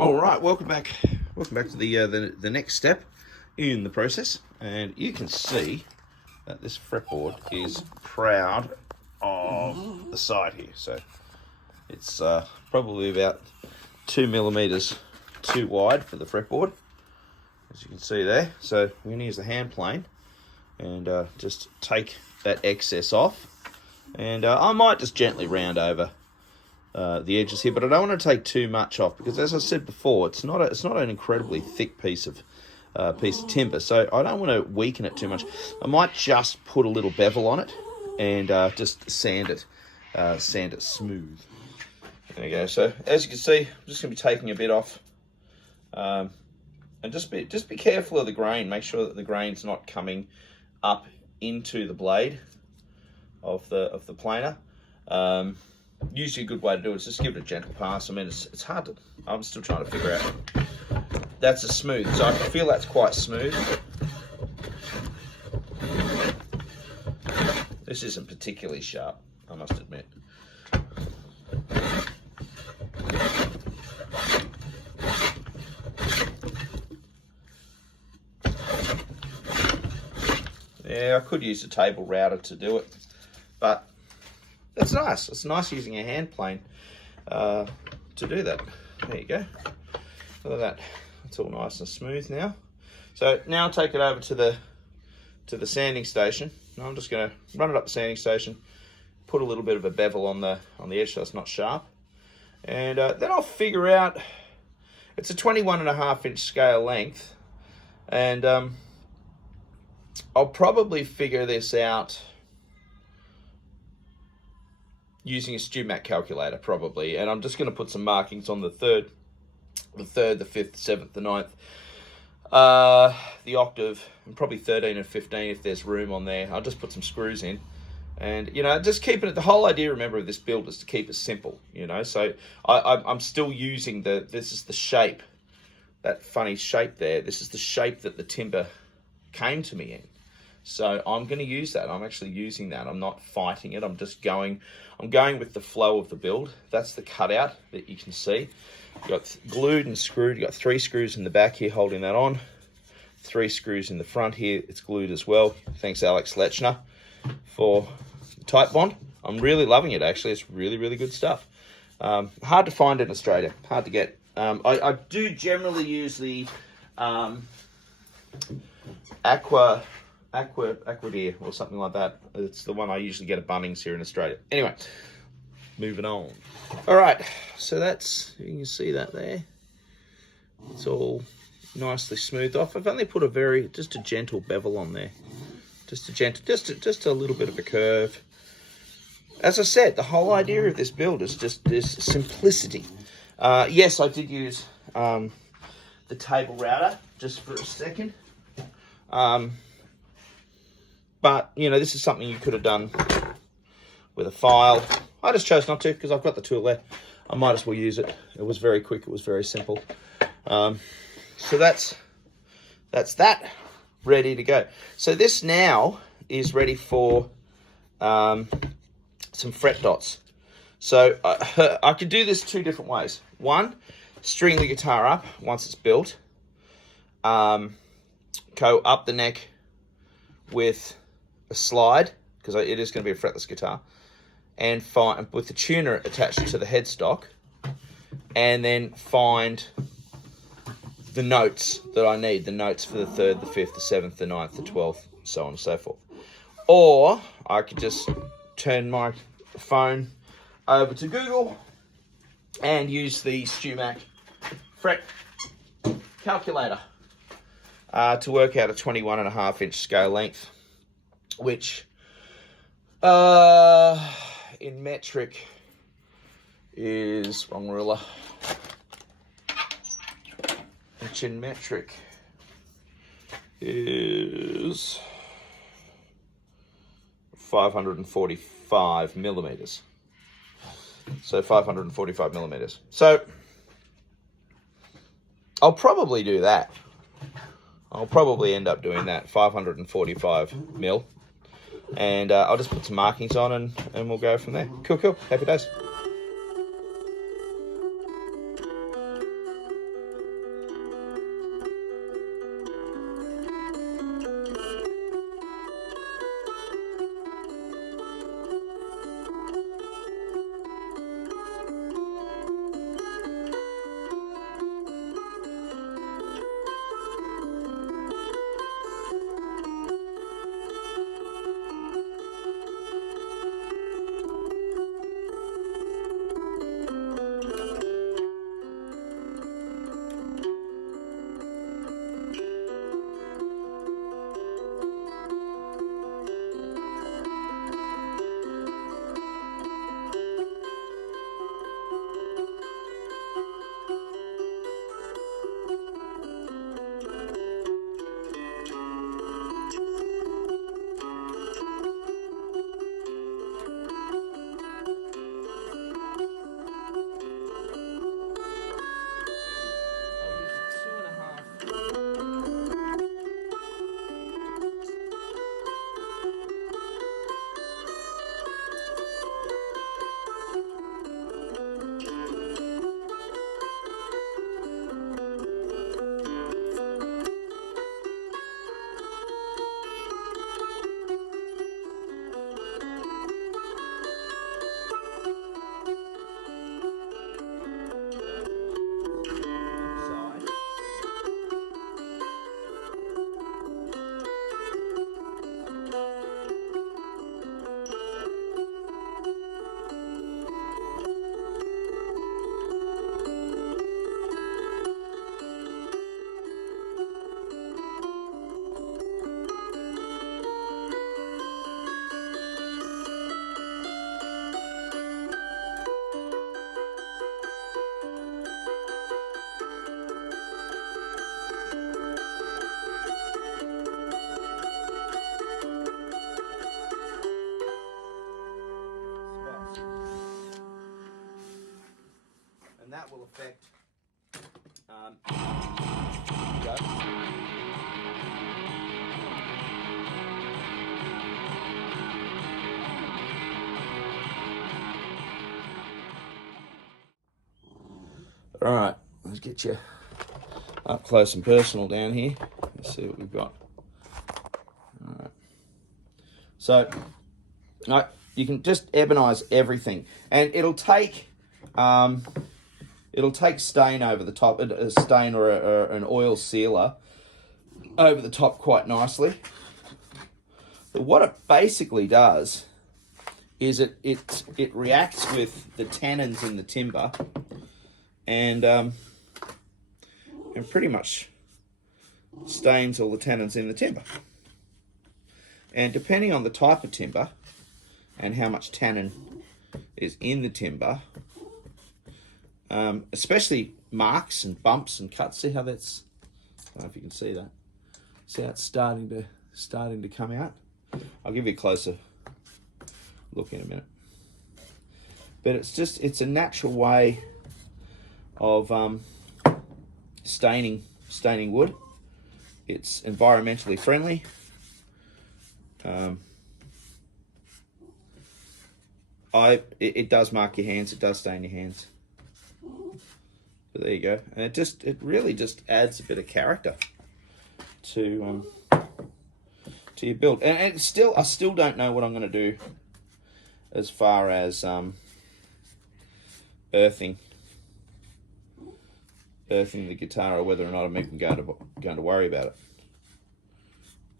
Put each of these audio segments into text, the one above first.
All right, welcome back. Welcome back to the next step in the process, and you can see that this fretboard is proud of the side here. So it's probably about 2 millimeters too wide for the fretboard, as you can see there. So we're going to use the hand plane and just take that excess off, and I might just gently round over the edges here, but I don't want to take too much off because, as I said before, it's not an incredibly thick piece of timber, so I don't want to weaken it too much. I might just put a little bevel on it and just sand it smooth. There you go. So as you can see, I'm just going to be taking a bit off, and just be careful of the grain. Make sure that the grain's not coming up into the blade of the planer. Usually a good way to do it is just give it a gentle pass. I mean, it's hard to, I'm still trying to figure out. That's a smooth, so I can feel that's quite smooth. This isn't particularly sharp, I must admit. Yeah, I could use a table router to do it, but it's nice. It's nice using a hand plane to do that. There you go. Look at that. It's all nice and smooth now. So now I'll take it over to the sanding station. Now I'm just going to run it up the sanding station, put a little bit of a bevel on the edge so it's not sharp, and then I'll figure out. It's a 21.5 inch scale length, and I'll probably figure this out using a StewMac calculator, probably, and I'm just going to put some markings on the third, the 5th, the 7th, the 9th, the octave, and probably 13 and 15 if there's room on there. I'll just put some screws in, and just keeping it. The whole idea, remember, of this build is to keep it simple. So I'm still using this is the shape, that funny shape there. This is the shape that the timber came to me in. So I'm going to use that. I'm actually using that. I'm not fighting it. I'm going with the flow of the build. That's the cutout that you can see. You've got glued and screwed. You've got 3 screws in the back here holding that on. 3 screws in the front here. It's glued as well. Thanks, Alex Lechner, for the tight bond. I'm really loving it, actually. It's really, really good stuff. Hard to find in Australia. Hard to get. I do generally use the Aquadeer or something like that. It's the one I usually get at Bunnings here in Australia. Anyway, moving on. All right, so that's, you can see that there. It's all nicely smoothed off. I've only put just a gentle bevel on there. Just a little bit of a curve. As I said, the whole idea of this build is just this simplicity. Yes, I did use the table router just for a second. But, this is something you could have done with a file. I just chose not to because I've got the tool there. I might as well use it. It was very quick. It was very simple. So that's that, ready to go. So this now is ready for some fret dots. So I could do this 2 different ways. One, string the guitar up once it's built. Go up the neck with a slide, because it is going to be a fretless guitar, and find with the tuner attached to the headstock, and then find the notes that I need, the notes for the 3rd, the 5th, the 7th, the 9th, the 12th, so on and so forth. Or I could just turn my phone over to Google and use the StewMac fret calculator to work out a 21.5 inch scale length, which in metric is, wrong ruler, which in metric is 545 millimeters. So 545 millimeters. So I'll probably do that. I'll probably end up doing that, 545 mil. And I'll just put some markings on and we'll go from there. Cool. Happy days. one. Go. All right, let's get you up close and personal down here. Let's see what we've got. All right. So, you can just ebonize everything, and it'll take stain over the top, a stain or an oil sealer over the top quite nicely. But what it basically does is it reacts with the tannins in the timber, and pretty much stains all the tannins in the timber. And depending on the type of timber and how much tannin is in the timber, especially marks and bumps and cuts. See how that's, I don't know if you can see that. See how it's starting to come out? I'll give you a closer look in a minute. But it's a natural way of staining wood. It's environmentally friendly. It does mark your hands. It does stain your hands. But there you go. And it really just adds a bit of character to your build. And I still don't know what I'm going to do as far as earthing the guitar, or whether or not I'm even going to worry about it,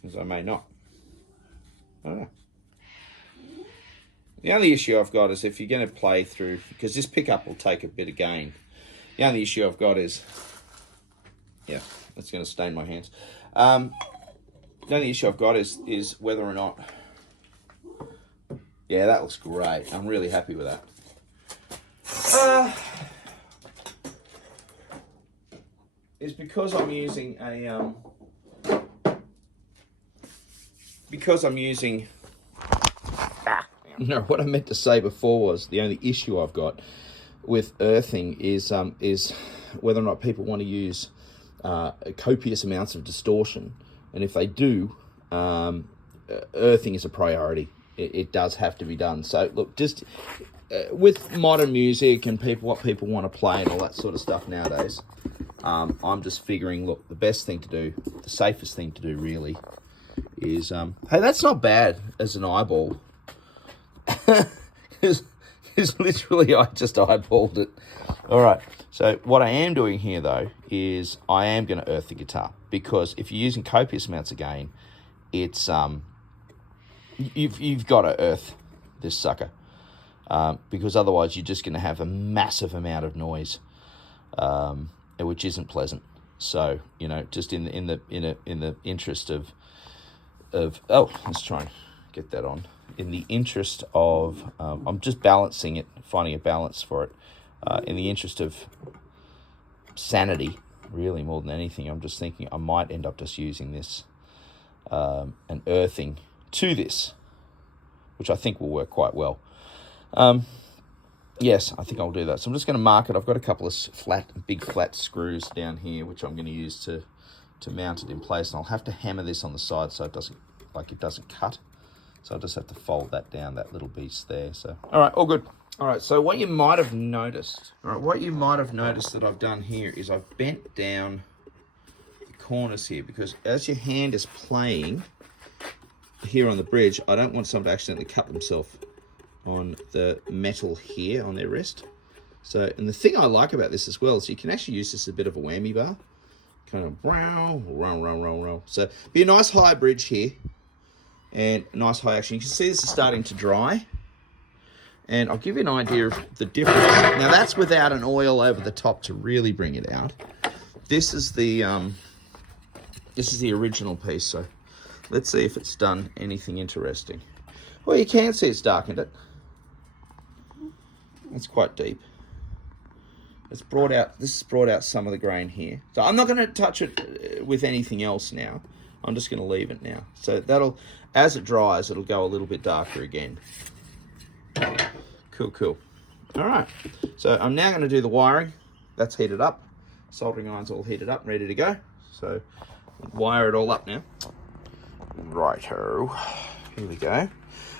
because I may not. I don't know. The only issue I've got is if you're going to play through, because this pickup will take a bit of gain. The only issue I've got is, yeah, that's going to stain my hands. The only issue I've got is whether or not, yeah, that looks great. I'm really happy with that. Is because I'm using a no, what I meant to say before was the only issue I've got with earthing is whether or not people want to use copious amounts of distortion, and if they do, earthing is a priority. It does have to be done. So look, just with modern music and what people want to play and all that sort of stuff nowadays, I'm just figuring, look, the best thing to do, the safest thing to do really is, hey, that's not bad as an eyeball. Because literally I just eyeballed it. All right, so what I am doing here, though, is I am going to earth the guitar, because if you're using copious amounts of gain, it's you've got to earth this sucker, because otherwise you're just going to have a massive amount of noise, which isn't pleasant. So, you know, just in the interest of oh, let's try and get that on. In the interest of, I'm just balancing it, finding a balance for it. In the interest of sanity, really, more than anything, I'm just thinking I might end up just using this, and earthing to this, which I think will work quite well. Yes, I think I'll do that. So I'm just going to mark it. I've got a couple of big flat screws down here, which I'm going to use to mount it in place. And I'll have to hammer this on the side so it doesn't cut. So I'll just have to fold that down, that little piece there. So, all right, all good. All right, so what you might have noticed, that I've done here is I've bent down the corners here, because as your hand is playing here on the bridge, I don't want someone to accidentally cut themselves on the metal here on their wrist. So, and the thing I like about this as well is you can actually use this as a bit of a whammy bar. Kind of row. So, be a nice high bridge here. And nice high action. You can see this is starting to dry. And I'll give you an idea of the difference. Now that's without an oil over the top to really bring it out. This is the original piece. So let's see if it's done anything interesting. Well, you can see it's darkened it. It's quite deep. This has brought out some of the grain here. So I'm not going to touch it with anything else now. I'm just going to leave it now. So that'll, as it dries, it'll go a little bit darker again. Cool. All right. So I'm now going to do the wiring. That's heated up. Soldering iron's all heated up, ready to go. So wire it all up now. Righto, here we go.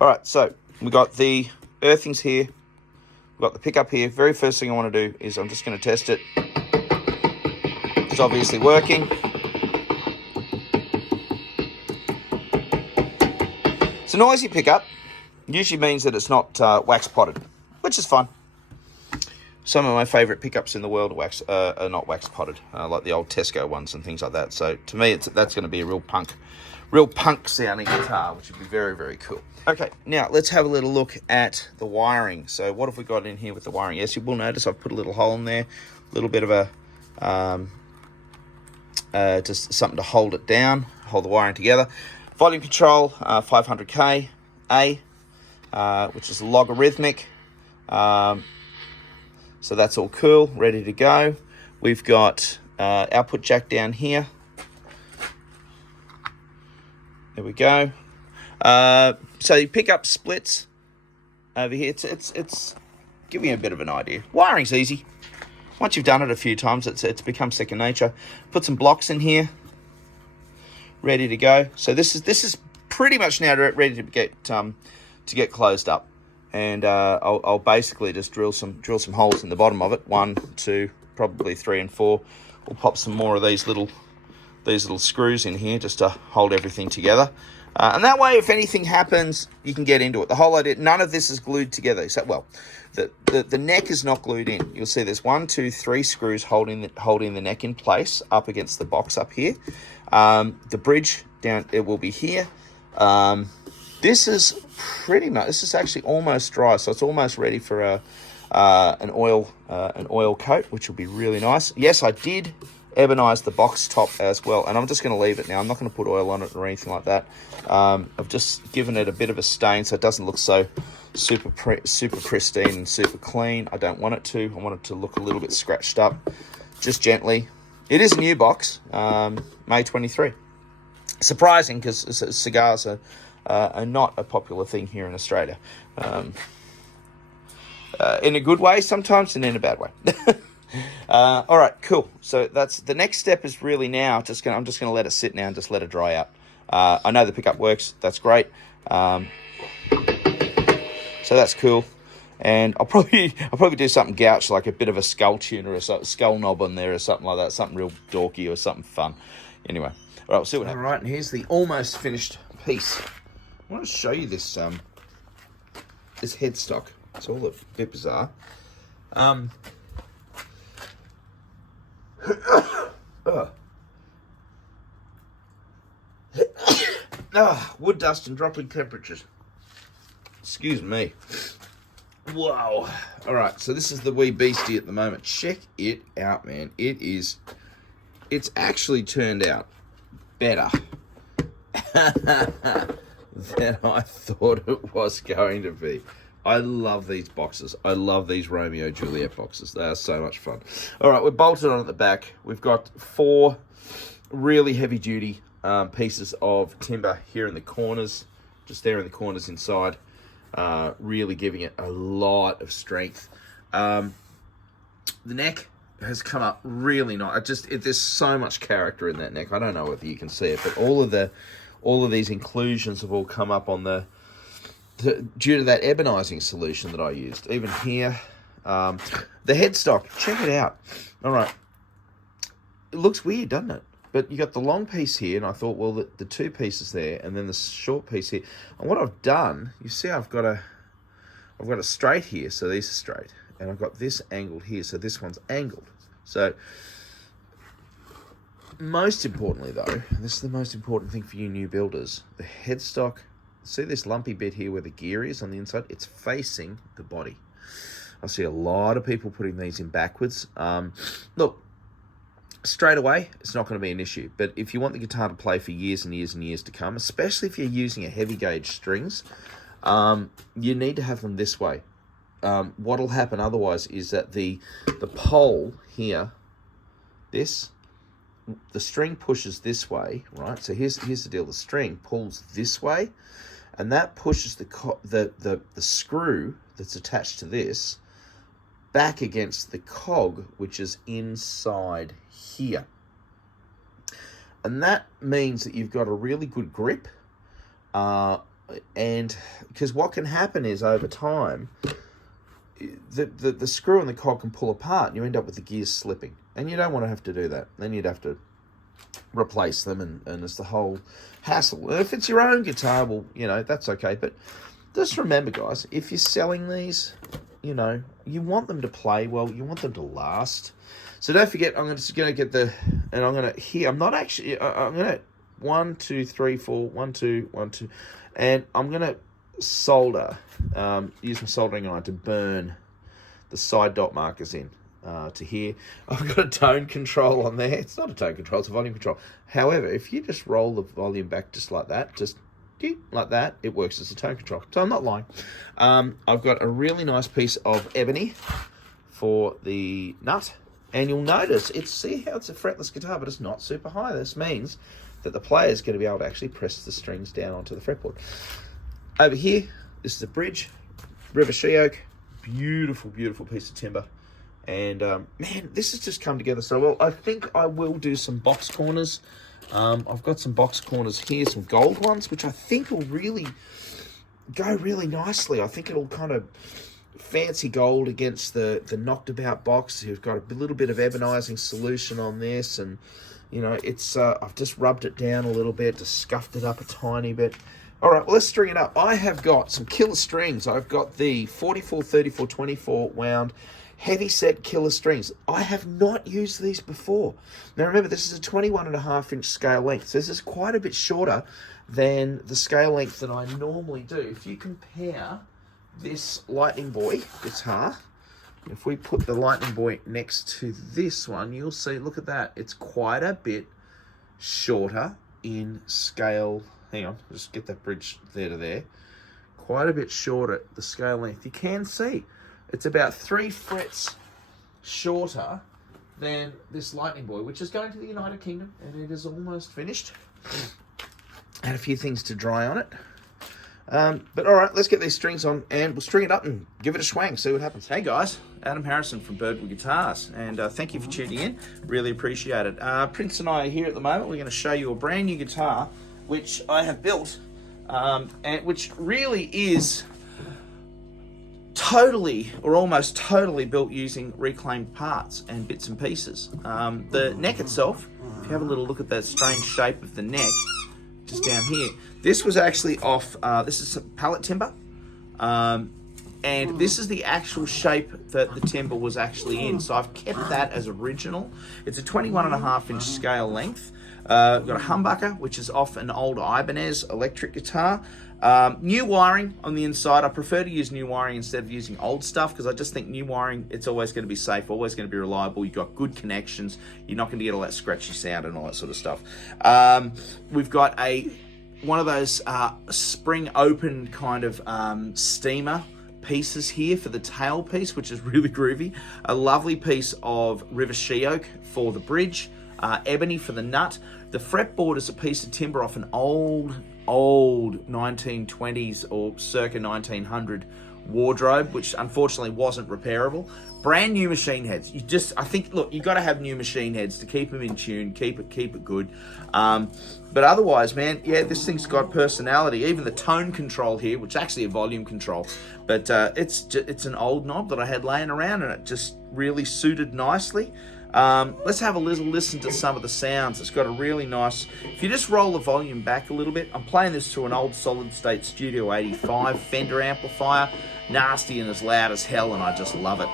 All right, so we got the earthings here. We've got the pickup here. Very first thing I want to do is I'm just going to test it. It's obviously working. It's a noisy pickup. Usually means that it's not wax potted, which is fun. Some of my favourite pickups in the world are not wax potted, like the old Tesco ones and things like that. So to me, that's going to be a real punk sounding guitar, which would be very, very cool. Okay, now let's have a little look at the wiring. So what have we got in here with the wiring? Yes, you will notice I've put a little hole in there, a little bit of a just something to hold it down, hold the wiring together. Volume control, 500K A, which is logarithmic. So that's all cool, ready to go. We've got output jack down here. There we go. So you pick up splits over here. It's giving you a bit of an idea. Wiring's easy. Once you've done it a few times, it's become second nature. Put some blocks in here, ready to go. So this is pretty much now ready to get closed up. And I'll basically just drill some holes in the bottom of it. 1, 2, probably 3 and 4. We'll pop some more of these little screws in here just to hold everything together. And that way, if anything happens, you can get into it. The whole idea, none of this is glued together. So, well, the neck is not glued in. You'll see there's 1, 2, 3 screws holding the neck in place up against the box up here. The bridge down, it will be here. This is actually almost dry, so it's almost ready for an oil coat, which will be really nice. Yes, I did ebonize the box top as well, and I'm just going to leave it now. I'm not going to put oil on it or anything like that. I've just given it a bit of a stain so it doesn't look so super pristine and super clean. I don't want it to. I want it to look a little bit scratched up, just gently. It is a new box, May 23. Surprising, because cigars are not a popular thing here in Australia. In a good way sometimes, and in a bad way. All right, cool. So that's the next step. Is really now I'm just gonna let it sit now and just let it dry out. I know the pickup works. That's great. So that's cool. And I'll probably do something gouch, like a bit of a skull tune or a skull knob on there or something like that. Something real dorky or something fun. Anyway, all right, we'll see what happens. All right, and here's the almost finished piece. I want to show you this this headstock. It's all a bit bizarre. Wood dust and dropping temperatures. Excuse me. Wow. All right, so this is the wee beastie at the moment. Check it out, man. It's actually turned out better than I thought it was going to be. I love these boxes. I love these Romeo Juliet boxes. They are so much fun. All right, we're bolted on at the back. We've got 4 really heavy-duty pieces of timber here in the corners, just there in the corners inside, really giving it a lot of strength. The neck has come up really nice. There's so much character in that neck. I don't know whether you can see it, but all of these inclusions have all come up on due to that Ebonizing solution that I used. Even here, the headstock, check it out. All right, it looks weird, doesn't it? But you got the long piece here, and I thought, well, the 2 pieces there, and then the short piece here. And what I've done, you see, I've got a straight here, so these are straight, and I've got this angled here, so this one's angled. So most importantly, though, and this is the most important thing for you new builders, the headstock. See this lumpy bit here where the gear is on the inside? It's facing the body. I see a lot of people putting these in backwards. Look, straight away, it's not going to be an issue. But if you want the guitar to play for years and years and years to come, especially if you're using a heavy gauge strings, you need to have them this way. What'll happen otherwise is that the pole here, the string pushes this way, right? So here's the deal. The string pulls this way, and that pushes the screw that's attached to this back against the cog, which is inside here. And that means that you've got a really good grip. And because what can happen is over time, the screw and the cog can pull apart and you end up with the gears slipping. And you don't want to have to do that. Then you'd have to replace them, and it's the whole hassle. If it's your own guitar, well, you know, that's okay. But just remember, guys, if you're selling these, you know, you want them to play well. You want them to last. So don't forget, I'm just going to get the, and I'm going to, here, I'm not actually, I'm going to, 1, 2, 3, 4, 1, 2, 1, 2, and I'm going to solder, use my soldering iron to burn the side dot markers in to here. I've got a tone control on there. It's not a tone control, it's a volume control. However, if you just roll the volume back just like that, just like that, it works as a tone control. So I'm not lying. I've got a really nice piece of ebony for the nut. And you'll notice, see how it's a fretless guitar, but it's not super high. This means that the player is going to be able to actually press the strings down onto the fretboard. Over here, this is the bridge, River She Oak, beautiful, beautiful piece of timber. And man, this has just come together so well. I think I will do some box corners. I've got some box corners here, some gold ones, which I think will really go really nicely. I think it'll kind of fancy gold against the knocked about box. You've got a little bit of ebonizing solution on this, and you know, it's I've just rubbed it down a little bit, just scuffed it up a tiny bit. All right, well, let's string it up. I have got some killer strings. I've got the 44, 34, 24 wound heavy set killer strings. I have not used these before. Now remember, this is a 21.5-inch scale length, so this is quite a bit shorter than the scale length that I normally do. If you compare this Lightning Boy guitar, if we put the Lightning Boy next to this one, you'll see, look at that, it's quite a bit shorter in scale. Hang on, just get that bridge there to there. Quite a bit shorter, the scale length. You can see it's about 3 frets shorter than this Lightning Boy, which is going to the United Kingdom, and it is almost finished. Had a few things to dry on it. But all right, let's get these strings on and we'll string it up and give it a swang, see what happens. Hey guys, Adam Harrison from Birdwood Guitars, and thank you for tuning in. Really appreciate it. Prince and I are here at the moment. We're going to show you a brand new guitar which I have built, and which really is totally or almost totally built using reclaimed parts and bits and pieces. The neck itself, if you have a little look at that strange shape of the neck, just down here, this was actually off, this is pallet timber, and this is the actual shape that the timber was actually in, so I've kept that as original. It's a 21.5-inch scale length. Got a humbucker, which is off an old Ibanez electric guitar. New wiring on the inside. I prefer to use new wiring instead of using old stuff, because I just think new wiring, it's always going to be safe, always going to be reliable. You've got good connections. You're not going to get all that scratchy sound and all that sort of stuff. We've got one of those spring open kind of steamer pieces here for the tail piece, which is really groovy. A lovely piece of River She Oak for the bridge. Ebony for the nut. The fretboard is a piece of timber off an old 1920s or circa 1900 wardrobe, which unfortunately wasn't repairable. Brand new machine heads. I think, look, you got to have new machine heads to keep them in tune, keep it good. But otherwise, man, yeah, this thing's got personality. Even the tone control here, which is actually a volume control, but it's an old knob that I had laying around, and it just really suited nicely. Let's have a little listen to some of the sounds. It's got a really nice, if you just roll the volume back a little bit, I'm playing this to an old solid state Studio 85 Fender amplifier, nasty and as loud as hell, and I just love it.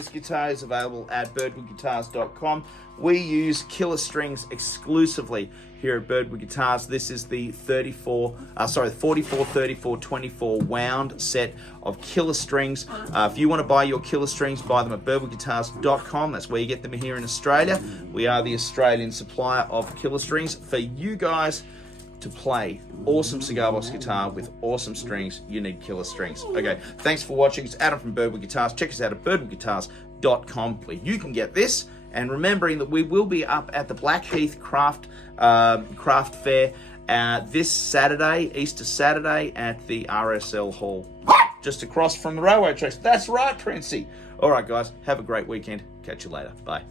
this guitar is available at birdwoodguitars.com. We use killer strings exclusively here at Birdwood Guitars. This is the 44, 34, 24 wound set of killer strings. If you want to buy your killer strings, buy them at birdwoodguitars.com. That's where you get them here in Australia. We are the Australian supplier of killer strings. For you guys to play awesome cigar box guitar with awesome strings, you need killer strings. Okay, thanks for watching. It's Adam from Birdwood Guitars. Check us out at birdwoodguitars.com where you can get this. And remembering that we will be up at the Blackheath Craft Fair this Saturday, Easter Saturday, at the RSL Hall, just across from the railway tracks. That's right, Princey. All right, guys, have a great weekend. Catch you later. Bye.